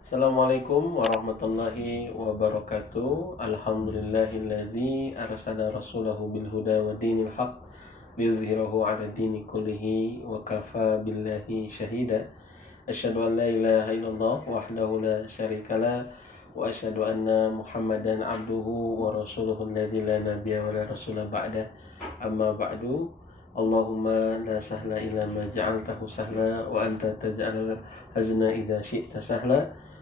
Assalamualaikum warahmatullahi wabarakatuh. Alhamdulillahilladzi arsala rasulahu bil huda wa dinil haq liyudhhirahu 'ala dini kullihi wa kafa billahi syahida. Asyhadu an la ilaha illallah wahdahu la syarikalah wa asyhadu anna Muhammadan 'abduhu wa rasuluhu alladzi la nabiyya wa la rasula ba'da. Amma ba'du. Allahumma la sahla illa ma ja'altahu sahla wa anta taj'alul hazna idza syi'ta sahla.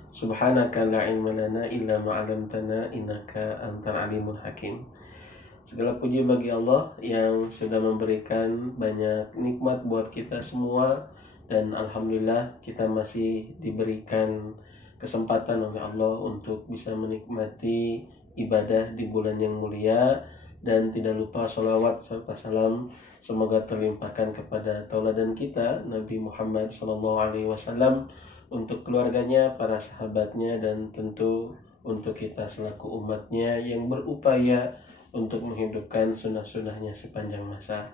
Subhanaka la ilma lana illa ma 'allamtana innaka antal alimul hakim. Segala puji bagi Allah yang sudah memberikan banyak nikmat buat kita semua, dan alhamdulillah kita masih diberikan kesempatan oleh Allah untuk bisa menikmati ibadah di bulan yang mulia. Dan tidak lupa sholawat serta salam semoga terlimpahkan kepada tauladan kita Nabi Muhammad SAW, untuk keluarganya, para sahabatnya, dan tentu untuk kita selaku umatnya yang berupaya untuk menghidupkan sunnah-sunnahnya sepanjang masa.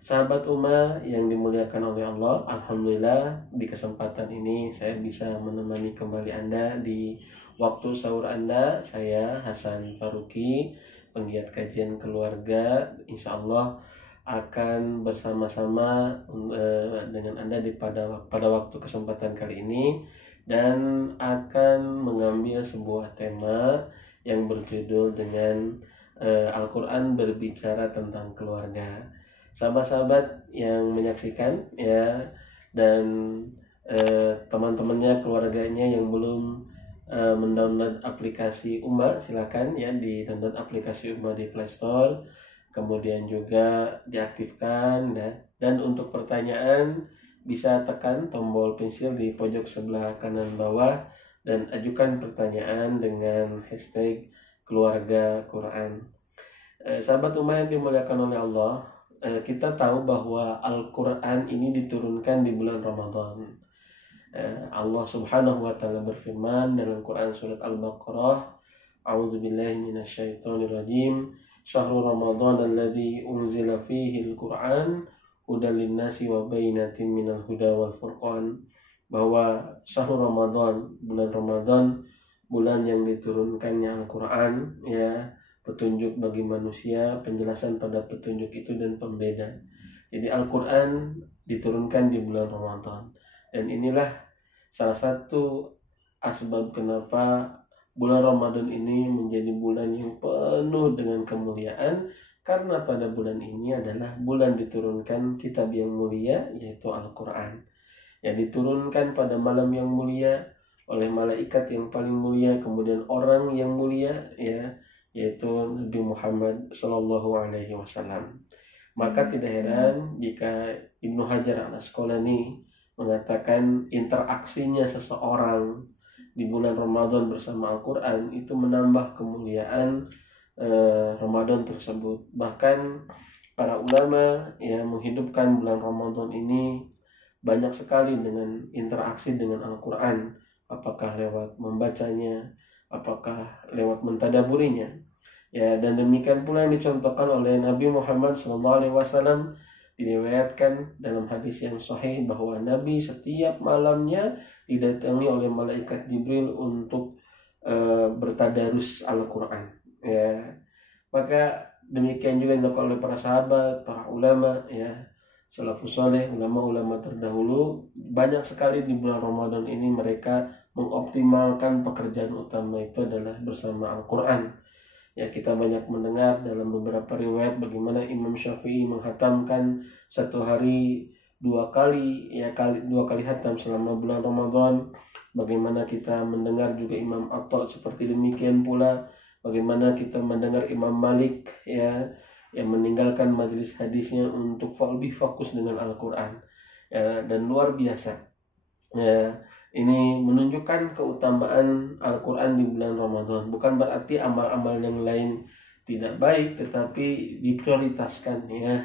Sahabat umat yang dimuliakan oleh Allah, alhamdulillah di kesempatan ini saya bisa menemani kembali Anda di waktu sahur Anda. Saya Hasan Faruqi, penggiat kajian keluarga, insya Allah akan bersama-sama dengan Anda pada waktu kesempatan kali ini, dan akan mengambil sebuah tema yang berjudul dengan Al-Quran berbicara tentang keluarga. Sahabat-sahabat yang menyaksikan ya, dan teman-temannya, keluarganya yang belum mendownload aplikasi Umma, silakan ya di download aplikasi Umma di Play Store, kemudian juga diaktifkan, dan untuk pertanyaan bisa tekan tombol pensil di pojok sebelah kanan bawah dan ajukan pertanyaan dengan hashtag keluarga Quran. Sahabat umat yang dimuliakan oleh Allah, kita tahu bahwa Al-Quran ini diturunkan di bulan Ramadan. Allah subhanahu wa ta'ala berfirman dalam Quran surat Al-Baqarah, A'udzubillahi minasyaitonirrajim, Syahrul Ramadan alladzi unzila fihi al-Qur'an hudal linnasi wa bainatin minal huda wal furqan. Bahwa syahrul Ramadan, bulan Ramadan, bulan yang diturunkannya Al-Qur'an, ya, petunjuk bagi manusia, penjelasan pada petunjuk itu dan pembeda. Jadi Al-Qur'an diturunkan di bulan Ramadan, dan inilah salah satu asbab kenapa bulan Ramadan ini menjadi bulan yang penuh dengan kemuliaan, karena pada bulan ini adalah bulan diturunkan kitab yang mulia, yaitu Al-Quran. Ya, diturunkan pada malam yang mulia oleh malaikat yang paling mulia, kemudian orang yang mulia, ya, yaitu Nabi Muhammad SAW. Maka tidak heran jika Ibnu Hajar Al-Asqalani mengatakan interaksinya seseorang di bulan Ramadan bersama Al-Quran itu menambah kemuliaan Ramadan tersebut. Bahkan para ulama yang menghidupkan bulan Ramadan ini banyak sekali dengan interaksi dengan Al-Quran, apakah lewat membacanya, apakah lewat mentadaburinya. Ya, dan demikian pula yang dicontohkan oleh Nabi Muhammad SAW. Diriwayatkan dalam hadis yang sahih bahwa Nabi setiap malamnya didatangi oleh malaikat Jibril untuk bertadarus Al-Quran. Ya, maka demikian juga dilakukan oleh para sahabat, para ulama, ya, salafus saleh, ulama-ulama terdahulu. Banyak sekali di bulan Ramadan ini mereka mengoptimalkan pekerjaan utama itu adalah bersama Al-Quran. Ya, kita banyak mendengar dalam beberapa riwayat bagaimana Imam Syafi'i menghatamkan satu hari dua kali hatam selama bulan Ramadan. Bagaimana kita mendengar juga Imam Atta seperti demikian pula. Bagaimana kita mendengar Imam Malik, ya, yang meninggalkan majelis hadisnya untuk lebih fokus dengan Al-Quran, ya, dan luar biasa. Ya, ini menunjukkan keutamaan Al-Quran di bulan Ramadan. Bukan berarti amal-amal yang lain tidak baik, tetapi diprioritaskan, ya,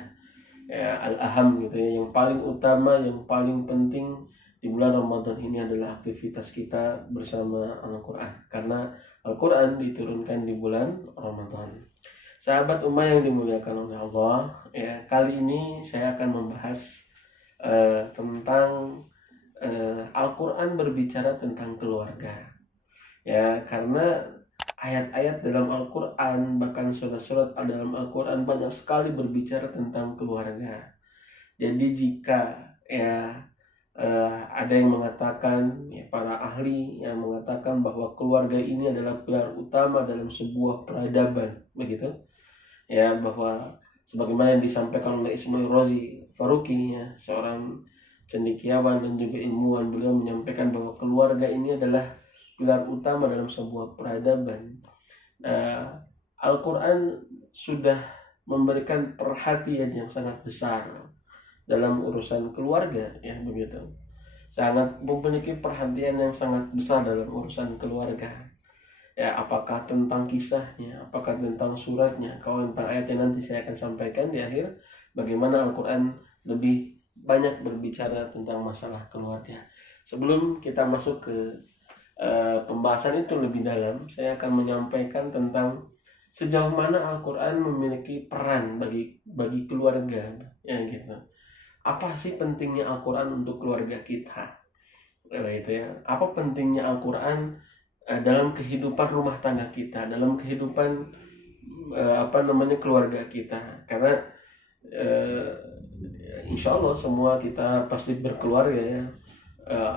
al-aham gitu ya. Yang paling utama, yang paling penting di bulan Ramadan ini adalah aktivitas kita bersama Al-Quran, karena Al-Quran diturunkan di bulan Ramadan. Sahabat umat yang dimuliakan oleh Allah, kali ini saya akan membahas tentang Al-Quran berbicara tentang keluarga. Ya, karena ayat-ayat dalam Al-Quran, bahkan surat-surat dalam Al-Quran banyak sekali berbicara tentang keluarga. Jadi jika ya ada yang mengatakan, ya, para ahli yang mengatakan bahwa keluarga ini adalah pilar utama dalam sebuah peradaban, begitu ya, bahwa sebagaimana yang disampaikan oleh Ismail Razi Faruqi, ya, seorang cendekiawan dan juga ilmuwan, beliau menyampaikan bahwa keluarga ini adalah pilar utama dalam sebuah peradaban. Al-Quran sudah memberikan perhatian yang sangat besar dalam urusan keluarga, ya, begitu. Sangat memiliki perhatian yang sangat besar dalam urusan keluarga. Ya, apakah tentang kisahnya, apakah tentang suratnya, kalau tentang ayatnya nanti saya akan sampaikan di akhir bagaimana Al-Quran lebih banyak berbicara tentang masalah keluarga. Sebelum kita masuk ke pembahasan itu lebih dalam, saya akan menyampaikan tentang sejauh mana Al-Quran memiliki peran bagi keluarga, ya, gitu. Apa sih pentingnya Al-Quran untuk keluarga kita? Itu ya. Apa pentingnya Al-Quran dalam kehidupan rumah tangga kita, dalam kehidupan keluarga kita? Karena insya Allah semua kita pasti berkeluarga, ya.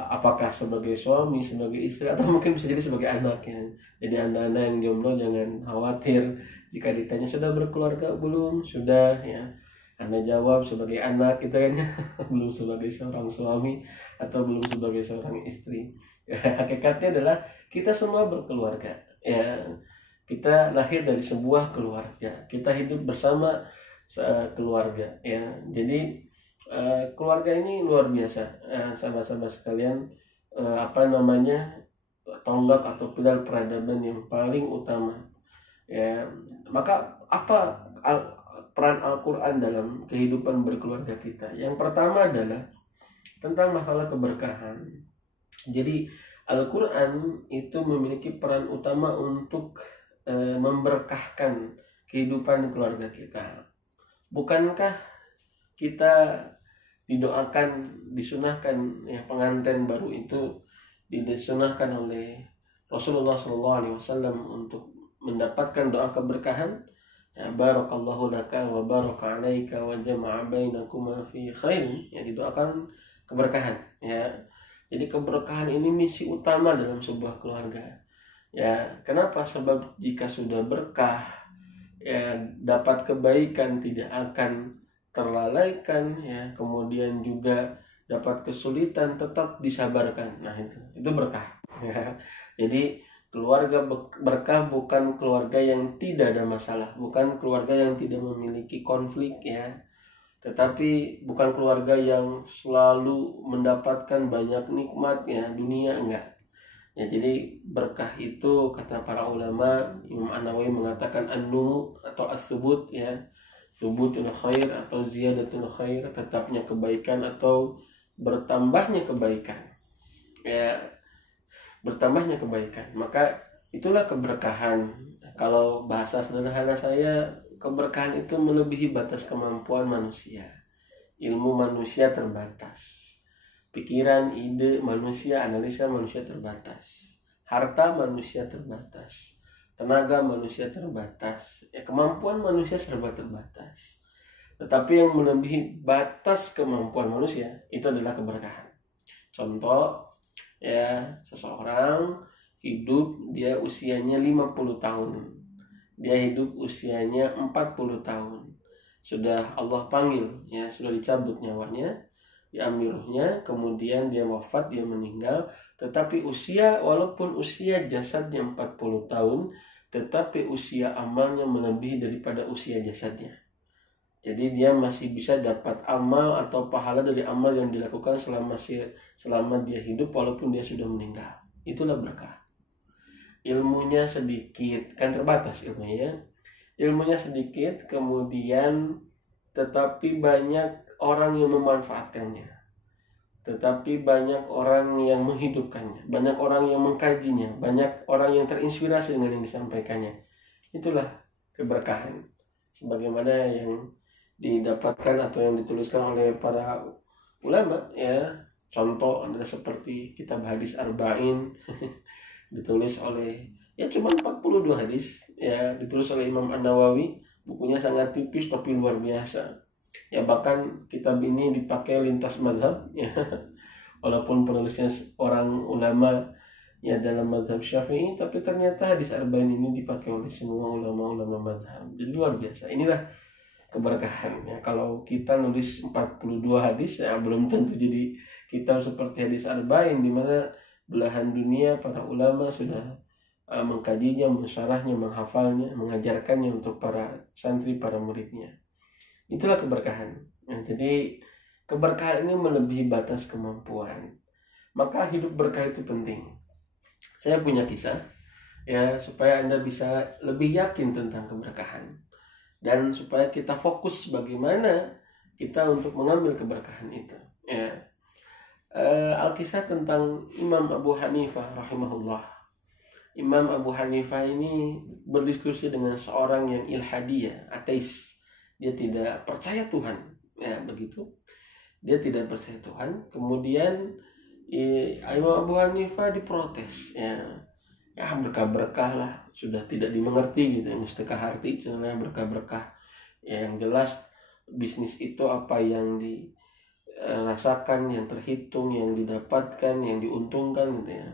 Apakah sebagai suami, sebagai istri, atau mungkin bisa jadi sebagai anak, ya. Jadi anda yang jomblo jangan khawatir jika ditanya sudah berkeluarga belum, sudah, ya. Anda jawab sebagai anak, gitu kan, ya. Belum sebagai seorang suami atau belum sebagai seorang istri. Hakikatnya adalah kita semua berkeluarga, ya. Kita lahir dari sebuah keluarga, kita hidup bersama keluarga, ya. Jadi keluarga ini luar biasa, sahabat-sahabat sekalian, tonggak atau pilar peradaban yang paling utama, ya. Maka apa peran Al-Quran dalam kehidupan berkeluarga kita? Yang pertama adalah tentang masalah keberkahan. Jadi Al-Quran itu memiliki peran utama untuk memberkahkan kehidupan keluarga kita. Bukankah kita disunahkan, ya, pengantin baru itu disunahkan oleh Rasulullah SAW untuk mendapatkan doa keberkahan? Ya, barakallahu laka wa baraka alaika wa jama'a bainakuma fi khairin, ya, didoakan keberkahan, ya. Jadi keberkahan ini misi utama dalam sebuah keluarga, ya. Kenapa? Sebab jika sudah berkah, ya, dapat kebaikan tidak akan terlalaikan, ya. Kemudian juga dapat kesulitan tetap disabarkan. Nah, itu berkah, ya. Jadi keluarga berkah bukan keluarga yang tidak ada masalah, bukan keluarga yang tidak memiliki konflik, ya, tetapi bukan keluarga yang selalu mendapatkan banyak nikmat, ya, dunia, enggak, ya. Jadi berkah itu kata para ulama, Imam An-Nawawi mengatakan an-numu atau as-subut, ya, subutul khair atau ziyadatul khair, tetapnya kebaikan atau bertambahnya kebaikan, ya, bertambahnya kebaikan. Maka itulah keberkahan. Kalau bahasa sederhana saya, keberkahan itu melebihi batas kemampuan manusia. Ilmu manusia terbatas, pikiran, ide manusia, analisa manusia terbatas, harta manusia terbatas, tenaga manusia terbatas, ya, kemampuan manusia serba terbatas. Tetapi yang melebihi batas kemampuan manusia itu adalah keberkahan. Contoh, ya, seseorang hidup, dia usianya 50 tahun, dia hidup usianya 40 tahun, sudah Allah panggil, ya, sudah dicabut nyawanya, diambil ruhnya, kemudian dia wafat, dia meninggal, tetapi walaupun usia jasadnya 40 tahun, tetapi usia amalnya melebihi daripada usia jasadnya. Jadi dia masih bisa dapat amal atau pahala dari amal yang dilakukan selama dia hidup walaupun dia sudah meninggal. Itulah berkah. Ilmunya sedikit, kan terbatas ilmunya. Ilmunya sedikit, kemudian tetapi banyak orang yang memanfaatkannya. Tetapi banyak orang yang menghidupkannya, banyak orang yang mengkajinya, banyak orang yang terinspirasi dengan yang disampaikannya. Itulah keberkahan. Sebagaimana yang didapatkan atau yang dituliskan oleh para ulama, ya, Contoh adalah seperti kitab hadis Arba'in ditulis oleh ya cuma 42 hadis, ya ditulis oleh Imam An-Nawawi. Bukunya sangat tipis tapi luar biasa. Ya bahkan kitab ini dipakai lintas mazhab ya. Walaupun penulisnya orang ulama ya dalam mazhab Syafi'i, tapi ternyata hadis Arba'in ini dipakai oleh semua ulama-ulama mazhab. Jadi luar biasa. Inilah keberkahan ya. Kalau kita nulis 42 hadis ya belum tentu jadi kitab seperti hadis Arba'in, di mana belahan dunia para ulama sudah mengkajinya, mensyarahnya, menghafalnya, mengajarkannya untuk para santri, para muridnya. Itulah keberkahan ya. Jadi keberkahan ini melebihi batas kemampuan. Maka hidup berkah itu penting. Saya punya kisah ya, supaya Anda bisa lebih yakin tentang keberkahan, dan supaya kita fokus bagaimana kita untuk mengambil keberkahan itu ya. Alkisah tentang Imam Abu Hanifah rahimahullah. Imam Abu Hanifah ini berdiskusi dengan seorang yang ilhadiyah, ateis. Dia tidak percaya Tuhan ya, begitu. Dia tidak percaya Tuhan. Kemudian Imam Abu Hanifah diprotes ya berkah-berkah lah, sudah tidak dimengerti gitu ya, mustika harti sebenarnya berkah-berkah ya. Yang jelas bisnis itu apa yang dirasakan, yang terhitung, yang didapatkan, yang diuntungkan gitu ya.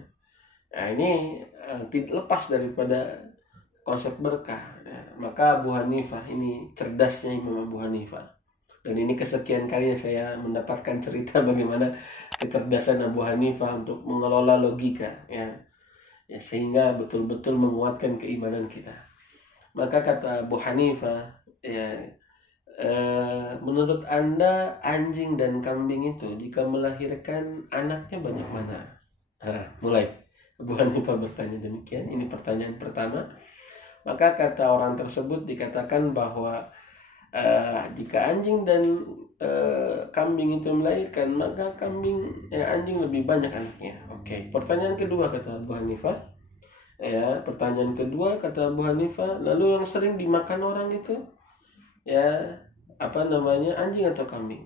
Nah ini tidak lepas daripada konsep berkah ya. Maka Abu Hanifah ini, cerdasnya Imam Abu Hanifah, dan ini kesekian kalinya saya mendapatkan cerita bagaimana kecerdasan Abu Hanifah untuk mengelola logika ya, sehingga betul-betul menguatkan keimanan kita. Maka kata Abu Hanifah ya, menurut Anda anjing dan kambing itu jika melahirkan anaknya banyak mana? Mulai Abu Hanifah bertanya demikian. Ini pertanyaan pertama. Maka kata orang tersebut dikatakan bahwa jika anjing dan kambing itu melahirkan, maka anjing lebih banyak anaknya. Oke. Pertanyaan kedua kata Abu Hanifah. Ya, pertanyaan kedua kata Abu Hanifah, lalu yang sering dimakan orang itu ya anjing atau kambing?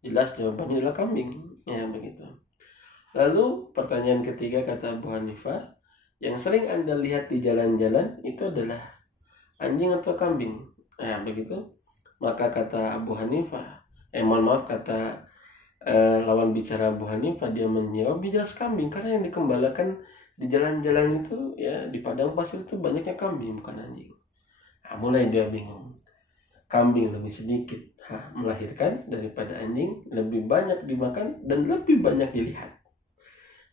Jelas jawabannya adalah kambing ya, begitu. Lalu pertanyaan ketiga kata Abu Hanifah, yang sering Anda lihat di jalan-jalan itu adalah anjing atau kambing? Ya, begitu. Maka kata Abu Hanifah, kata lawan bicara Abu Hanifah, dia menjawab jelas kambing, karena yang dikembalakan di jalan-jalan itu ya, di padang pasir itu banyaknya kambing bukan anjing. Nah, mulai dia bingung. Kambing lebih sedikit melahirkan daripada anjing, lebih banyak dimakan dan lebih banyak dilihat.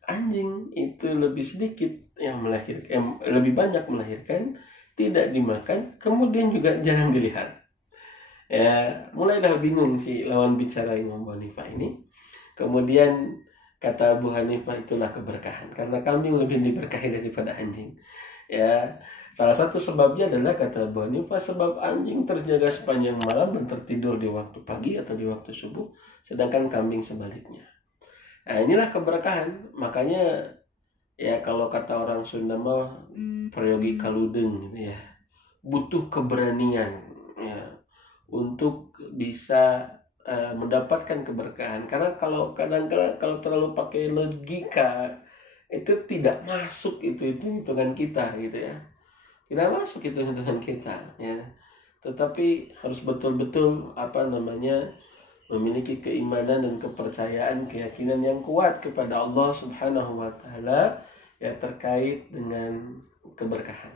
Anjing itu lebih sedikit yang melahirkan, lebih banyak melahirkan, tidak dimakan, kemudian juga jarang dilihat. Ya, mulailah bingung si lawan bicara Imam Abu Hanifah ini. Kemudian kata Abu Hanifah, itulah keberkahan, karena kambing lebih diberkahi daripada anjing. Ya, salah satu sebabnya adalah kata Abu Hanifah, sebab anjing terjaga sepanjang malam dan tertidur di waktu pagi atau di waktu subuh, sedangkan kambing sebaliknya. Nah, inilah keberkahan. Makanya ya kalau kata orang Sunda mah peryogi kaludeng gitu ya, butuh keberanian ya untuk bisa mendapatkan keberkahan. Karena kalau kadang-kadang kalau terlalu pakai logika itu tidak masuk itu hitungan kita gitu ya, tidak masuk itu hitungan kita ya. Tetapi harus betul-betul memiliki keimanan dan kepercayaan, keyakinan yang kuat kepada Allah Subhanahu wa taala ya, terkait dengan keberkahan.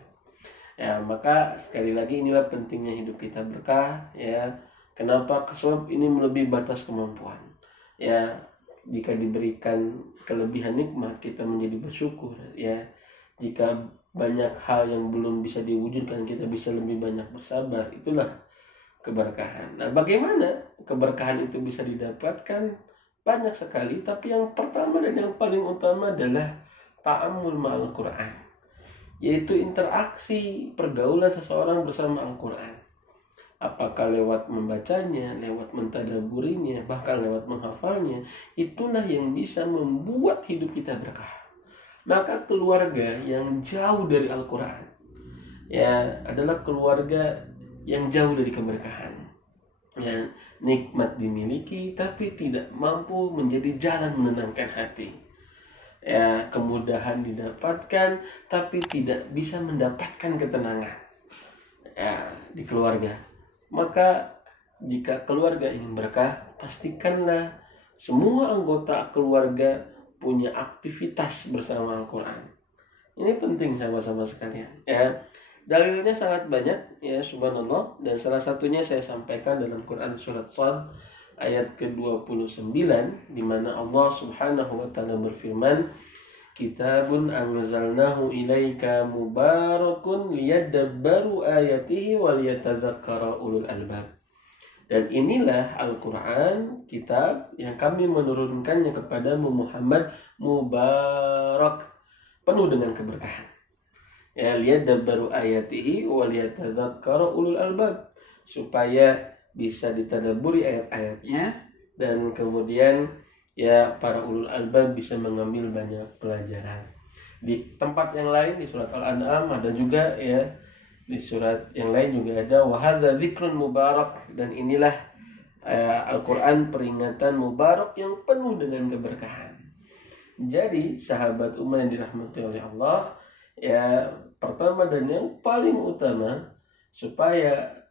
Ya, maka sekali lagi inilah pentingnya hidup kita berkah ya. Kenapa? Sebab ini melebihi batas kemampuan. Ya, jika diberikan kelebihan nikmat kita menjadi bersyukur ya. Jika banyak hal yang belum bisa diwujudkan kita bisa lebih banyak bersabar. Itulah keberkahan. Nah, bagaimana keberkahan itu bisa didapatkan? Banyak sekali, tapi yang pertama dan yang paling utama adalah ta'ammul ma'al Quran, yaitu interaksi pergaulan seseorang bersama Al-Quran. Apakah lewat membacanya, lewat mentadaburinya, bahkan lewat menghafalnya, itulah yang bisa membuat hidup kita berkah. Maka keluarga yang jauh dari Al-Quran ya adalah keluarga yang jauh dari keberkahan ya, nikmat dimiliki tapi tidak mampu menjadi jalan menenangkan hati. Ya, kemudahan didapatkan tapi tidak bisa mendapatkan ketenangan ya di keluarga. Maka jika keluarga ingin berkah, pastikanlah semua anggota keluarga punya aktivitas bersama Al-Quran. Ini penting sama-sama sekalian ya. Dalilnya sangat banyak ya, subhanallah, dan salah satunya saya sampaikan dalam Quran surat Shad ayat ke-29 di mana Allah Subhanahu wa taala berfirman, "Kitabun anzalnahu ilaika mubarakun liyadabbaru ayatihi wa liyatadzakkara ulul albab." Dan inilah Al-Quran, kitab yang kami menurunkannya kepadamu Muhammad, mubarak, penuh dengan keberkahan. Ya, liyadabbaru ayatihi wa liyatadzakkara ulul albab, supaya bisa ditadabburi ayat-ayatnya dan kemudian ya para ulul albab bisa mengambil banyak pelajaran. Di tempat yang lain di surat Al-An'am ada juga ya, di surat yang lain juga ada wa hadza dzikrun mubarak, dan inilah Al-Quran peringatan mubarak yang penuh dengan keberkahan. Jadi sahabat umat yang dirahmati oleh Allah, ya pertama dan yang paling utama supaya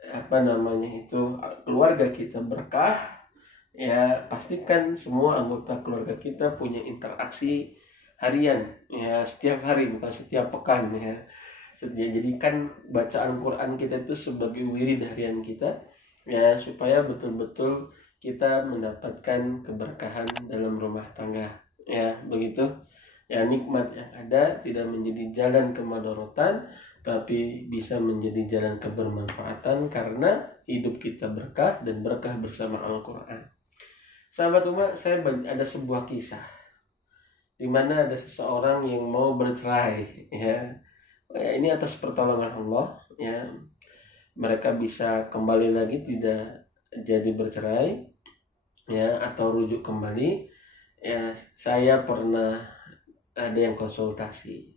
keluarga kita berkah, ya pastikan semua anggota keluarga kita punya interaksi harian ya, setiap hari bukan setiap pekan ya. Jadikan bacaan Quran kita itu sebagai wirid harian kita ya, supaya betul-betul kita mendapatkan keberkahan dalam rumah tangga ya, begitu ya. Nikmat yang ada tidak menjadi jalan kemadharatan, tapi bisa menjadi jalan kebermanfaatan karena hidup kita berkah dan berkah bersama Al-Quran. Sahabat umat, saya ada sebuah kisah di mana ada seseorang yang mau bercerai ya. Ini atas pertolongan Allah ya, mereka bisa kembali lagi, tidak jadi bercerai ya, atau rujuk kembali ya. Saya pernah ada yang konsultasi,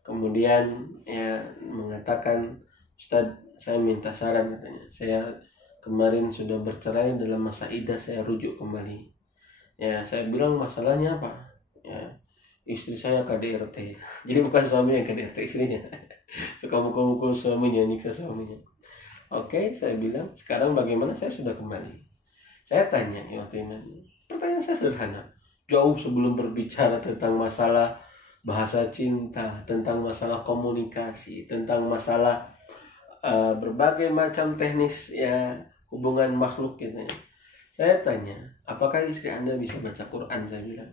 kemudian ya mengatakan, "Ustadz, saya minta saran," katanya. "Saya kemarin sudah bercerai, dalam masa iddah saya rujuk kembali." Ya, saya bilang, "Masalahnya apa?" Ya, "Istri saya KDRT." Jadi bukan suaminya KDRT, istrinya. Suka mukul-mukul suaminya, nyiksa suaminya. Oke, saya bilang, "Sekarang bagaimana?" "Saya sudah kembali." Saya tanya waktu ini, pertanyaan saya sederhana. Jauh sebelum berbicara tentang masalah bahasa cinta, tentang masalah komunikasi, tentang masalah berbagai macam teknis ya hubungan makhluk gitu ya, saya tanya, "Apakah istri Anda bisa baca Quran?" Saya bilang.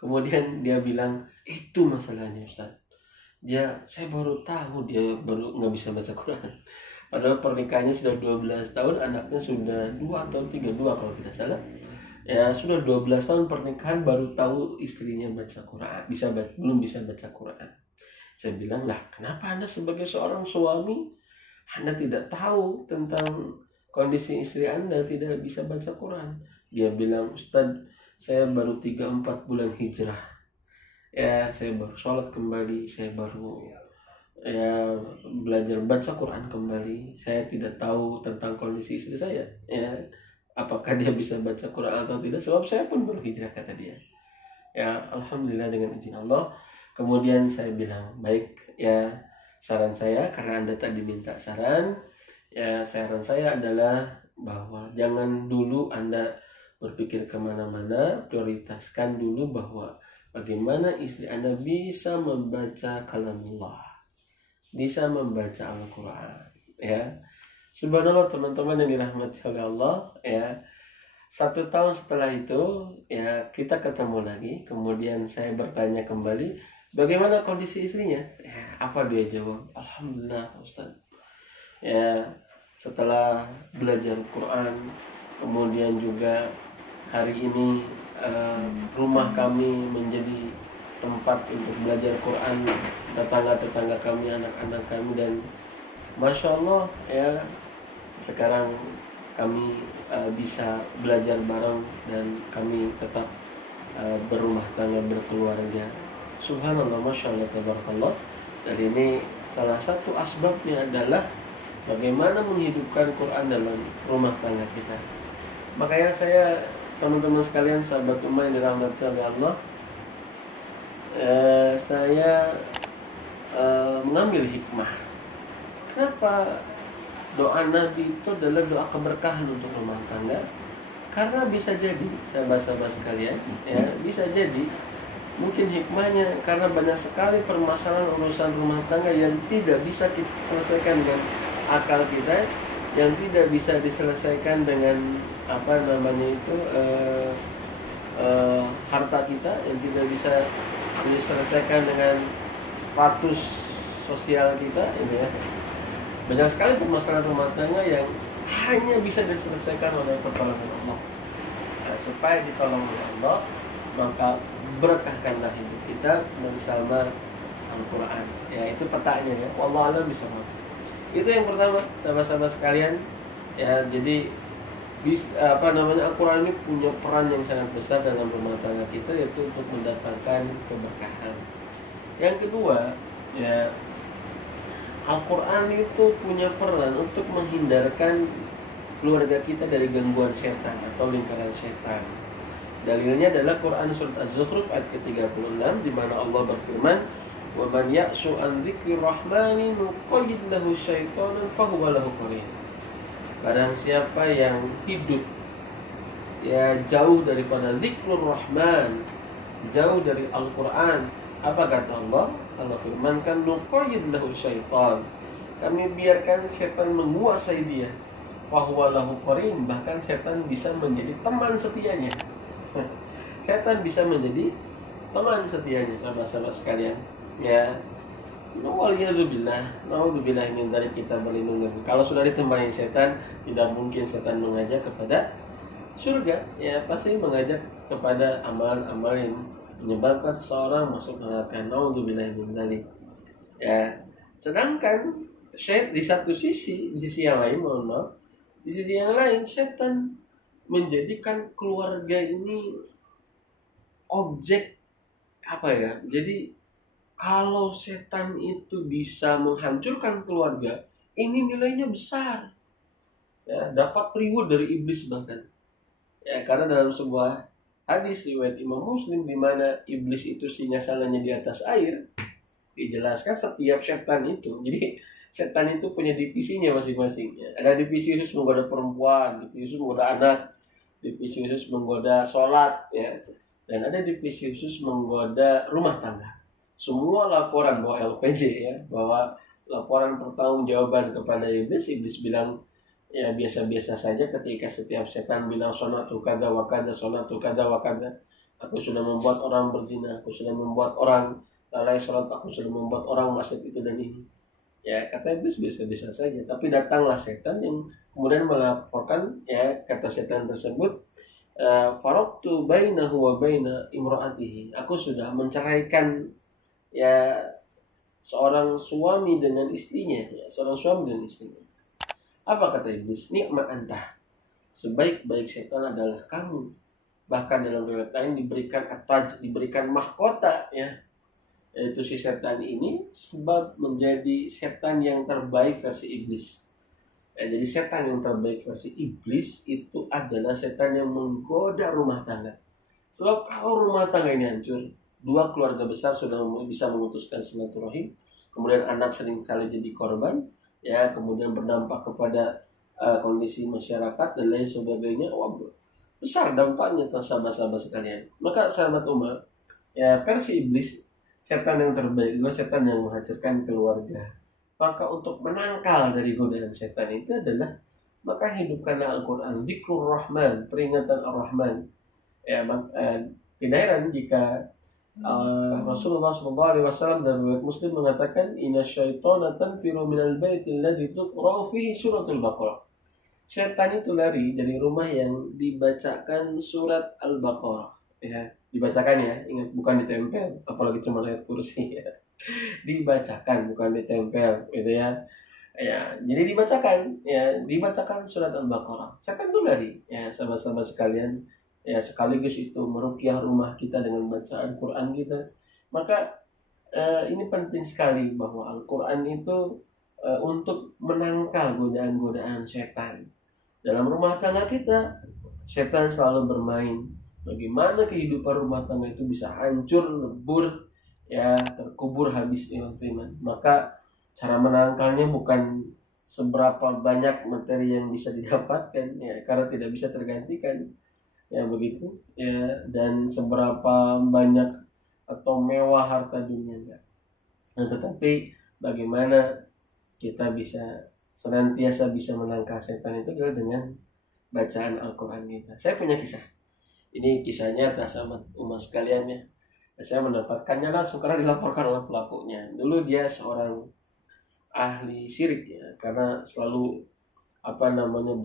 Kemudian dia bilang, "Itu masalahnya, Ustaz. Saya baru tahu dia baru nggak bisa baca Quran. Padahal pernikahannya sudah 12 tahun, anaknya sudah 2 atau 32 kalau tidak salah. Ya, sudah 12 tahun pernikahan baru tahu istrinya baca Quran, belum bisa baca Quran." Saya bilang, "Lah, kenapa Anda sebagai seorang suami, Anda tidak tahu tentang kondisi istri Anda tidak bisa baca Quran?" Dia bilang, "Ustadz, saya baru 3-4 bulan hijrah. Ya, saya baru sholat kembali, saya baru ya belajar baca Quran kembali. Saya tidak tahu tentang kondisi istri saya. Ya, apakah dia bisa baca Quran atau tidak, sebab saya pun baru hijrah," kata dia. Ya, alhamdulillah dengan izin Allah. Kemudian saya bilang, "Baik ya, saran saya, karena Anda tadi minta saran, ya saran saya adalah bahwa jangan dulu Anda berpikir kemana-mana, prioritaskan dulu bahwa bagaimana istri Anda bisa membaca kalamullah, bisa membaca Al-Quran ya." Subhanallah teman-teman yang dirahmati oleh Allah ya. 1 tahun setelah itu ya kita ketemu lagi. Kemudian saya bertanya kembali, "Bagaimana kondisi istrinya?" Ya, apa dia jawab? "Alhamdulillah Ustaz. Ya, setelah belajar Quran, kemudian juga hari ini rumah kami menjadi tempat untuk belajar Quran, tetangga-tetangga kami, anak-anak kami, dan Masya Allah ya, sekarang kami bisa belajar bareng dan kami tetap berumah tangga, berkeluarga." Subhanallah, Masya Allah, tabarakallah. Dan ini salah satu asbabnya adalah bagaimana menghidupkan Quran dalam rumah tangga kita. Makanya saya, teman-teman sekalian, sahabat ummah yang dirahmati oleh Allah, saya mengambil hikmah. Kenapa doa Nabi itu adalah doa keberkahan untuk rumah tangga? Karena bisa jadi, sahabat-sahabat sekalian, ya, bisa jadi mungkin hikmahnya karena banyak sekali permasalahan urusan rumah tangga yang tidak bisa kita selesaikan dengan akal kita, yang tidak bisa diselesaikan dengan harta kita, yang tidak bisa diselesaikan dengan status sosial kita, ini ya. Banyak sekali permasalahan rumah tangga yang hanya bisa diselesaikan oleh pertolongan Allah. Nah, supaya ditolong oleh Allah, maka berkahkanlah hidup kita bersama Al-Quran. Ya, itu petanya ya. Wallahu a'lam bishawab. Itu yang pertama, sahabat-sahabat sekalian. Ya, jadi Al-Quran ini punya peran yang sangat besar dalam rumah tangga kita, yaitu untuk mendatangkan keberkahan. Yang kedua, ya, Al-Quran itu punya peran untuk menghindarkan keluarga kita dari gangguan setan atau lingkaran setan. Dalilnya adalah Quran surat Az-Zukhruf ayat ke-36, di mana Allah berfirman, "Wa man ya'shu an dzikrir rahmani nuqayyid lahu syaitanan fahuwa lahu qarin." Barang siapa yang hidup ya jauh daripada zikrul rahman, jauh dari Al-Quran, apa kata Allah? Allah firmankan, nuqayyid lahu syaitan, kami biarkan setan menguasai dia, fahuwa lahu qarin, bahkan setan bisa menjadi teman setianya. Setan bisa menjadi teman setianya, sahabat-sahabat sekalian. Ya, naudzubillah min dzalik, kita berlindung. Kalau sudah ditemani setan, tidak mungkin setan mengajak kepada surga. Ya, pasti mengajak kepada amalan-amalan yang menyebabkan seseorang masuk neraka. Naudzubillah min dzalik. Ya, sedangkan di satu sisi, di sisi yang lain, di sisi yang lain, setan menjadikan keluarga ini objek jadi kalau setan itu bisa menghancurkan keluarga, ini nilainya besar, ya, dapat reward dari iblis bahkan, ya, karena dalam sebuah hadis riwayat Imam Muslim, di mana iblis itu singgasananya di atas air, dijelaskan setiap setan itu, jadi setan itu punya divisinya masing-masing, ya. Ada divisi khusus menggoda perempuan, divisi khusus menggoda anak, divisi khusus menggoda sholat, ya, dan ada divisi khusus menggoda rumah tangga. Semua laporan bahwa LPJ, ya, bahwa laporan pertanggungjawaban kepada iblis bilang ya biasa-biasa saja ketika setiap setan bilang sonatu kada wa kada, sonatu kada wa kada, aku sudah membuat orang berzina, aku sudah membuat orang lalai sholat, aku sudah membuat orang maksiat itu dan ini. Ya, kata iblis biasa-biasa saja, tapi datanglah setan yang kemudian melaporkan, ya, kata setan tersebut, faraqtu bainahu wa baina imra'atihi, aku sudah menceraikan, ya, seorang suami dengan istrinya, ya, seorang suami dengan istrinya. Apa kata iblis? Ni'ma anta, sebaik-baik setan adalah kamu. Bahkan dalam riwayat lain diberikan diberikan mahkota, ya, yaitu si setan ini sebab menjadi setan yang terbaik versi iblis. Ya, jadi setan yang terbaik versi iblis itu adalah setan yang menggoda rumah tangga. Sebab kalau rumah tangga ini hancur, dua keluarga besar sudah bisa memutuskan silaturahim, kemudian anak sering kali jadi korban, ya, kemudian berdampak kepada kondisi masyarakat dan lain sebagainya. Wah, besar dampaknya sahabat-sahabat sekalian. Maka sahabat umat, ya, versi iblis, setan yang terbaik adalah setan yang menghancurkan keluarga. Maka untuk menangkal dari godaan setan itu adalah, maka hidupkanlah Al-Quran, zikrul rahman, peringatan ar-Rahman. Ya, tidak heran jika Rasulullah SAW dan riwayat Muslim mengatakan, inna syaitana tanfiru minal baitil ladzi tuqra'u fihi suratul Baqarah. Setan itu lari dari rumah yang dibacakan surat Al-Baqarah, ya, dibacakan, ya, ingat, bukan ditempel, apalagi cuma ayat kursi, ya. Dibacakan, bukan ditempel, gitu ya. Ya, jadi dibacakan surat Al-Baqarah. Setan itu lari, ya, sahabat-sahabat sekalian. Ya, sekaligus itu meruqyah rumah kita dengan bacaan Quran kita. Maka ini penting sekali bahwa Al-Quran itu untuk menangkal godaan-godaan setan. Dalam rumah tangga kita, setan selalu bermain. Bagaimana kehidupan rumah tangga itu bisa hancur, lebur, ya terkubur habis iman. Maka cara menangkalnya bukan seberapa banyak materi yang bisa didapatkan, ya karena tidak bisa tergantikan, ya begitu, ya, dan seberapa banyak atau mewah harta dunia, enggak. Nah, tetapi bagaimana kita bisa senantiasa bisa menangkal setan itu adalah dengan bacaan Al-Quran kita. Saya punya kisah. Ini kisahnya nyata sama umat sekalian ya. Saya mendapatkannya langsung karena dilaporkan oleh pelakunya. Dulu dia seorang ahli syirik ya, karena selalu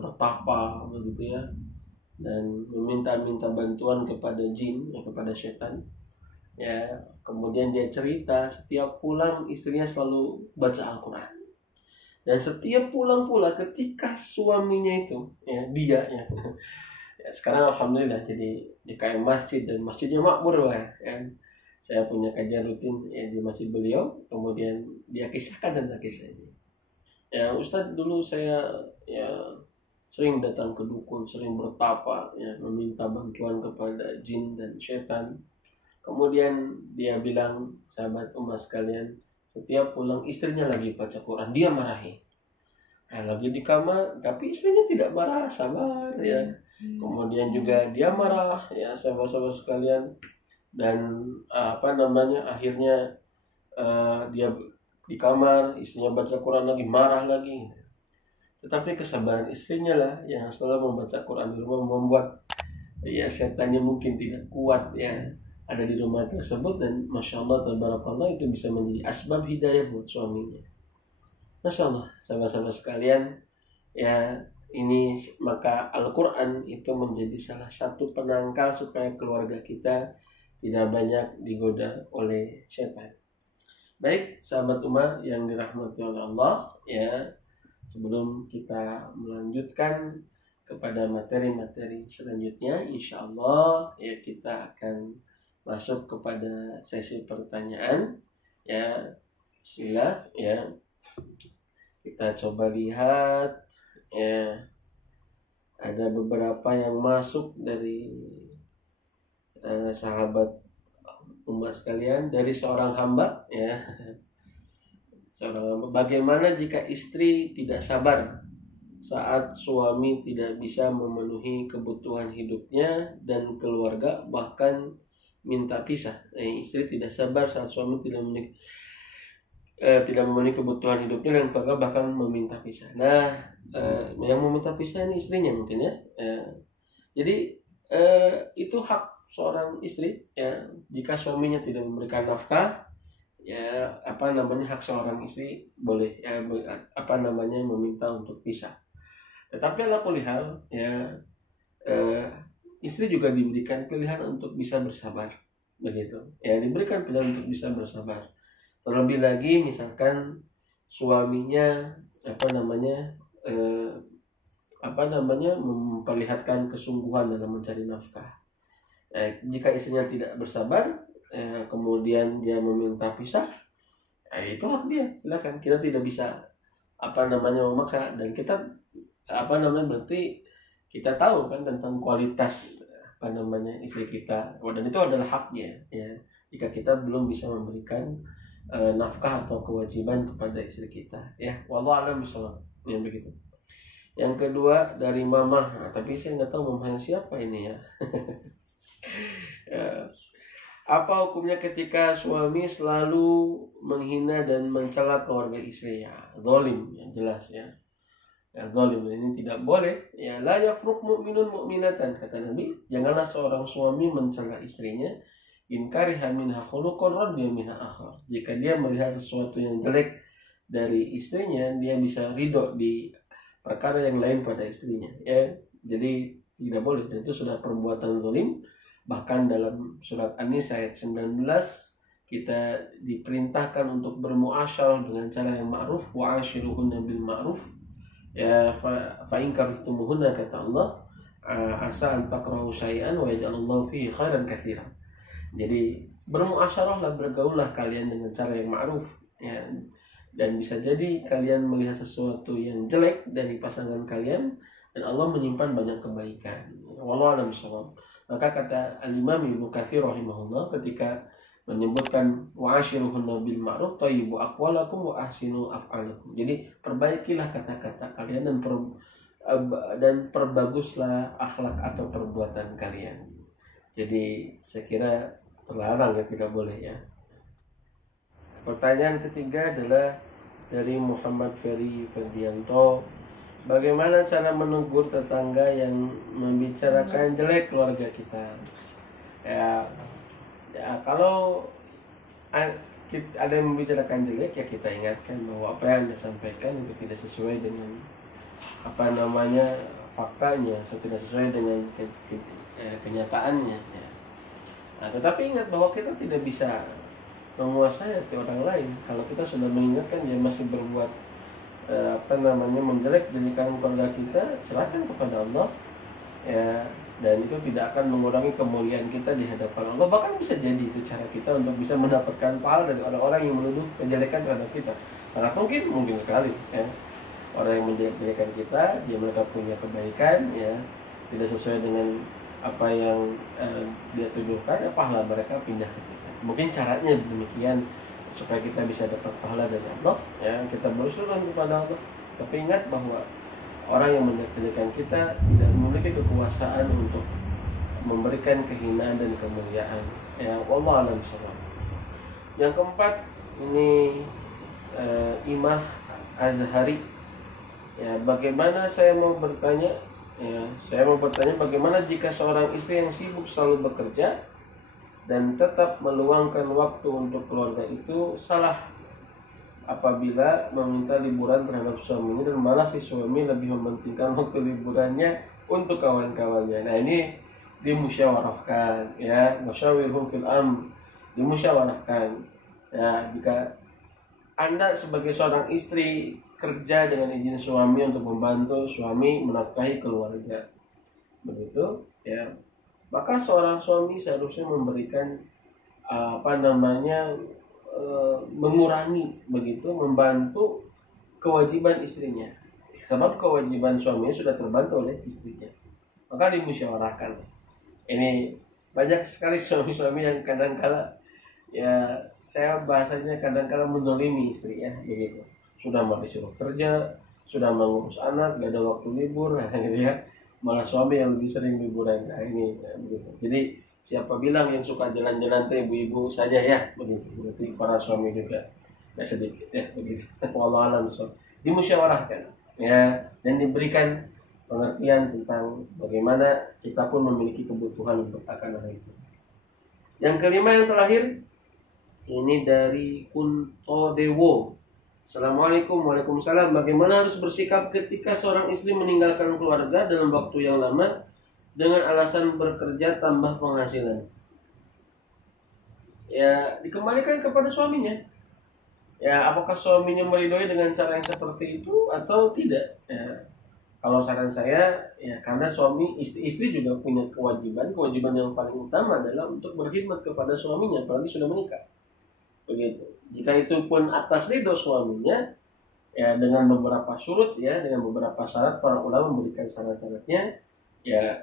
bertapa begitu ya, dan meminta-minta bantuan kepada jin, ya, kepada setan. Ya, kemudian dia cerita setiap pulang istrinya selalu baca Al-Quran. Dan setiap pulang pula ketika suaminya itu, ya dia ya, ya sekarang alhamdulillah jadi di kayak masjid dan masjidnya makmur lah ya. Saya punya kajian rutin ya di masjid beliau, kemudian dia kisahkan tentang kisah ini. Ya Ustadz, dulu saya ya sering datang ke dukun, sering bertapa ya, meminta bantuan kepada jin dan setan. Kemudian dia bilang, sahabat umat sekalian, setiap pulang istrinya lagi baca Quran, dia marahi. Nah, lagi di kamar, tapi istrinya tidak marah, sabar ya. Kemudian juga dia marah ya, sahabat-sahabat sekalian. Dan akhirnya dia di kamar, istrinya baca Quran lagi, marah lagi. Tetapi kesabaran istrinya lah yang selalu membaca Quran di rumah membuat ya setannya mungkin tidak kuat ya ada di rumah tersebut, dan Masya Allah tabarakallah itu bisa menjadi asbab hidayah buat suaminya. Masya Allah, sahabat-sahabat sekalian ya, ini maka Al-Quran itu menjadi salah satu penangkal supaya keluarga kita tidak banyak digoda oleh setan. Baik sahabat umat yang dirahmati oleh Allah ya, sebelum kita melanjutkan kepada materi-materi selanjutnya, insya Allah ya kita akan masuk kepada sesi pertanyaan ya. Bismillah ya, kita coba lihat ya, ada beberapa yang masuk dari sahabat umat sekalian, dari seorang hamba ya. Seorang hamba, bagaimana jika istri tidak sabar saat suami tidak bisa memenuhi kebutuhan hidupnya dan keluarga, bahkan minta pisah. Istri tidak sabar saat suami tidak memenuhi kebutuhan hidupnya dan keluarga, bahkan meminta pisah. Nah, yang meminta pisah ini istrinya mungkin ya. Jadi itu hak seorang istri ya, jika suaminya tidak memberikan nafkah ya, hak seorang istri boleh ya meminta untuk pisah. Tetapi ala kulli hal ya, istri juga diberikan pilihan untuk bisa bersabar begitu ya, diberikan pilihan untuk bisa bersabar. Terlebih lagi misalkan suaminya memperlihatkan kesungguhan dalam mencari nafkah. Jika istrinya tidak bersabar, kemudian dia meminta pisah, itu hak dia, silakan. Kita tidak bisa memaksa, dan kita berarti kita tahu kan tentang kualitas istri kita, dan itu adalah haknya ya. Jika kita belum bisa memberikan nafkah atau kewajiban kepada istri kita ya, wallahu a'lam bishawab yang begitu. Yang kedua dari mamah, tapi saya nggak tahu mamahnya siapa ini ya. Ya. Apa hukumnya ketika suami selalu menghina dan mencela keluarga istri? Ya, zalim, yang jelas ya. Ya, zalim ini tidak boleh. Ya, la yafruq mu'minun mu'minatan, kata Nabi, janganlah seorang suami mencela istrinya. In kariha minha khuluqan radiya minha akhar. Jika dia melihat sesuatu yang jelek dari istrinya, dia bisa ridho di perkara yang lain pada istrinya. Ya, jadi tidak boleh, dan itu sudah perbuatan zalim. Bahkan dalam surat An-Nisa ayat 19 kita diperintahkan untuk bermuasyarah dengan cara yang ma'ruf, wa ashiruhunna bil ma'ruf. Ya, fa in karihtumuhunna, kata Allah, asa an takrahu syai'an wa yaj'alallahu fihi khairan katsiran. Jadi bermuasyarahlah, bergaullah kalian dengan cara yang ma'ruf ya. Dan bisa jadi kalian melihat sesuatu yang jelek dari pasangan kalian, dan Allah menyimpan banyak kebaikan. Wallahu a'lam bishawab. Maka kata Al-Imam Ibnu Katsir rahimahullah ketika menyebutkan wa'ashiruhunna bil ma'ruf thayyibu aqwalakum wa ahsinu af'alakum. Jadi perbaikilah kata-kata kalian dan perbaguslah akhlak atau perbuatan kalian. Jadi saya kira terlarang ya, tidak boleh ya. Pertanyaan ketiga adalah dari Muhammad Ferry Ferdianto. Bagaimana cara menegur tetangga yang membicarakan jelek keluarga kita? Ya kalau ada yang membicarakan jelek, ya kita ingatkan bahwa apa yang Anda sampaikan itu tidak sesuai dengan faktanya, atau tidak sesuai dengan kenyataannya ya. Nah, tetapi ingat bahwa kita tidak bisa menguasai hati orang lain. Kalau kita sudah mengingatkan dia masih berbuat menjelek-jelekan keluarga kita, silakan kepada Allah ya, dan itu tidak akan mengurangi kemuliaan kita di hadapan Allah. Bahkan bisa jadi itu cara kita untuk bisa mendapatkan pahala dari orang-orang yang menuduh kejelekan terhadap kita. Sangat mungkin sekali ya. Orang yang menjelek-jelekan kita, mereka punya kebaikan ya, tidak sesuai dengan apa yang dia tuduhkan, ya pahala mereka pindah ke kita. Mungkin caranya demikian supaya kita bisa dapat pahala dari Allah ya, kita bersyukur kepada Allah. Tapi ingat bahwa orang yang menjelek-jelekan kita tidak memiliki kekuasaan untuk memberikan kehinaan dan kemuliaan ya. Wallahu a'lam bishawab. Yang keempat ini Imah Azhari ya, bagaimana saya mau bertanya bagaimana jika seorang istri yang sibuk selalu bekerja dan tetap meluangkan waktu untuk keluarga itu salah apabila meminta liburan terhadap suaminya, dan malah si suami lebih mementingkan waktu liburannya untuk kawan-kawannya. Nah, ini dimusyawarahkan ya, masyawirhum fil amr, dimusyawarahkan ya. Jika Anda sebagai seorang istri kerja dengan izin suami untuk membantu suami menafkahi keluarga, begitu ya, maka seorang suami seharusnya memberikan mengurangi begitu, membantu kewajiban istrinya, sebab kewajiban suaminya sudah terbantu oleh istrinya. Maka dimusyawarahkan. Ini banyak sekali suami-suami yang kadang-kala ya, saya bahasanya kadang-kala mendolimi istri ya, begitu. Sudah mau disuruh kerja, sudah mengurus anak, gak ada waktu libur, gitu ya. Malah suami yang lebih sering liburan. Nah, ini ya, begitu. Jadi siapa bilang yang suka jalan-jalan teh ibu-ibu saja ya, begitu. Berarti para suami juga gak sedikit ya, begitu. Wallahu a'lam bishawab. Dimusyawarahkan ya, dan diberikan pengertian tentang bagaimana kita pun memiliki kebutuhan untuk akan hal itu. Yang kelima, yang terakhir, ini dari Kunto Dewo. Assalamualaikum. Waalaikumsalam. Bagaimana harus bersikap ketika seorang istri meninggalkan keluarga dalam waktu yang lama dengan alasan bekerja tambah penghasilan? Ya, dikembalikan kepada suaminya. Ya, apakah suaminya meridhoi dengan cara yang seperti itu atau tidak? Ya, kalau saran saya, ya karena istri juga punya kewajiban yang paling utama adalah untuk berkhidmat kepada suaminya, apalagi sudah menikah. Begitu. Jika itu pun atas ridho suaminya, ya dengan beberapa surut ya, dengan beberapa syarat, para ulama memberikan syarat-syaratnya, ya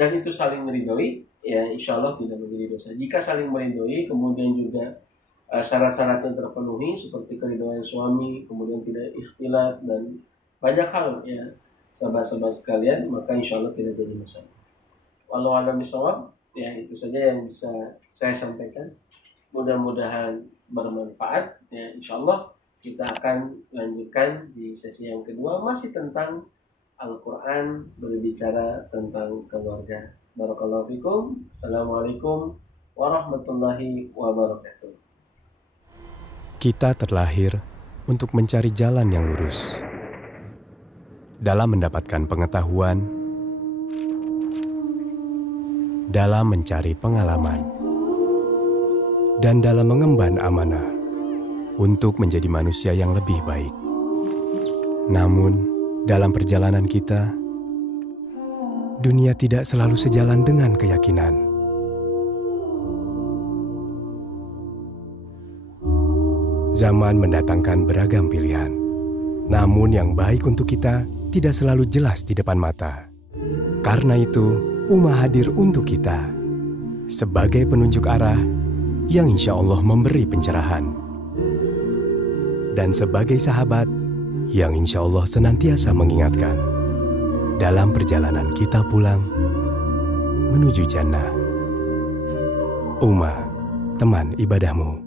dan itu saling meridhoi, ya insya Allah tidak menjadi dosa. Jika saling meridhoi, kemudian juga syarat-syaratnya terpenuhi seperti keridhoan suami, kemudian tidak ikhtilat dan banyak hal ya, sahabat-sahabat sekalian, maka insya Allah tidak jadi masalah. Wallahu a'lam bishawab. Ya, itu saja yang bisa saya sampaikan. Mudah-mudahan bermanfaat. Ya, insya Allah kita akan lanjutkan di sesi yang kedua, masih tentang Al-Quran, berbicara tentang keluarga. Barakallahu fikum. Assalamualaikum warahmatullahi wabarakatuh. Kita terlahir untuk mencari jalan yang lurus. Dalam mendapatkan pengetahuan, dalam mencari pengalaman, dan dalam mengemban amanah untuk menjadi manusia yang lebih baik. Namun, dalam perjalanan kita, dunia tidak selalu sejalan dengan keyakinan. Zaman mendatangkan beragam pilihan. Namun yang baik untuk kita tidak selalu jelas di depan mata. Karena itu, Ummah hadir untuk kita. Sebagai penunjuk arah yang insya Allah memberi pencerahan. Dan sebagai sahabat yang insya Allah senantiasa mengingatkan. Dalam perjalanan kita pulang menuju jannah. Ummah, teman ibadahmu.